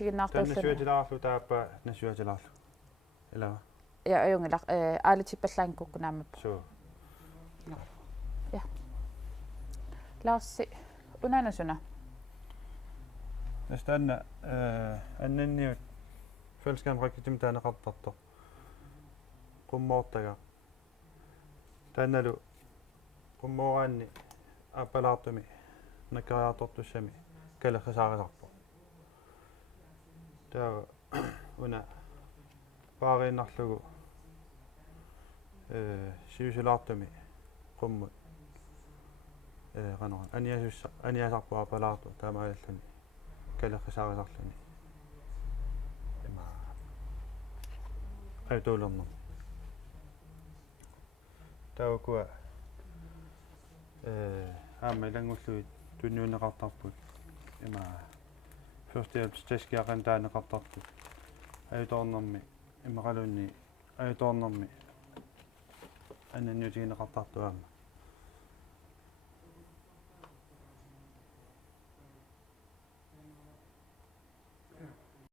aalisiginnaartuullana nasuatilaarlu taappa nasuatilaarlu eller ja ajungilaq aalitippallaankukkinaamappa så ja Larsi unanasuna nästanna annanniut fællesskab rakkitim taanaqartartor qummoortaga taannalu qummoraanni appalaartumi nakariartortussami kalaqqisaaqisarpo taa una paariinnarlugu siusulaartumi qummut qanora aniasarpu appalaartu taamaalluni kalaqqisaaqisarluni ima aytuulernum taukua aammalangulluit tunnuuneqartarput ima first helps taskiaqan taaneqartarput ayutornermi imaqalunni ayutornermi annanniutigineqartartuamma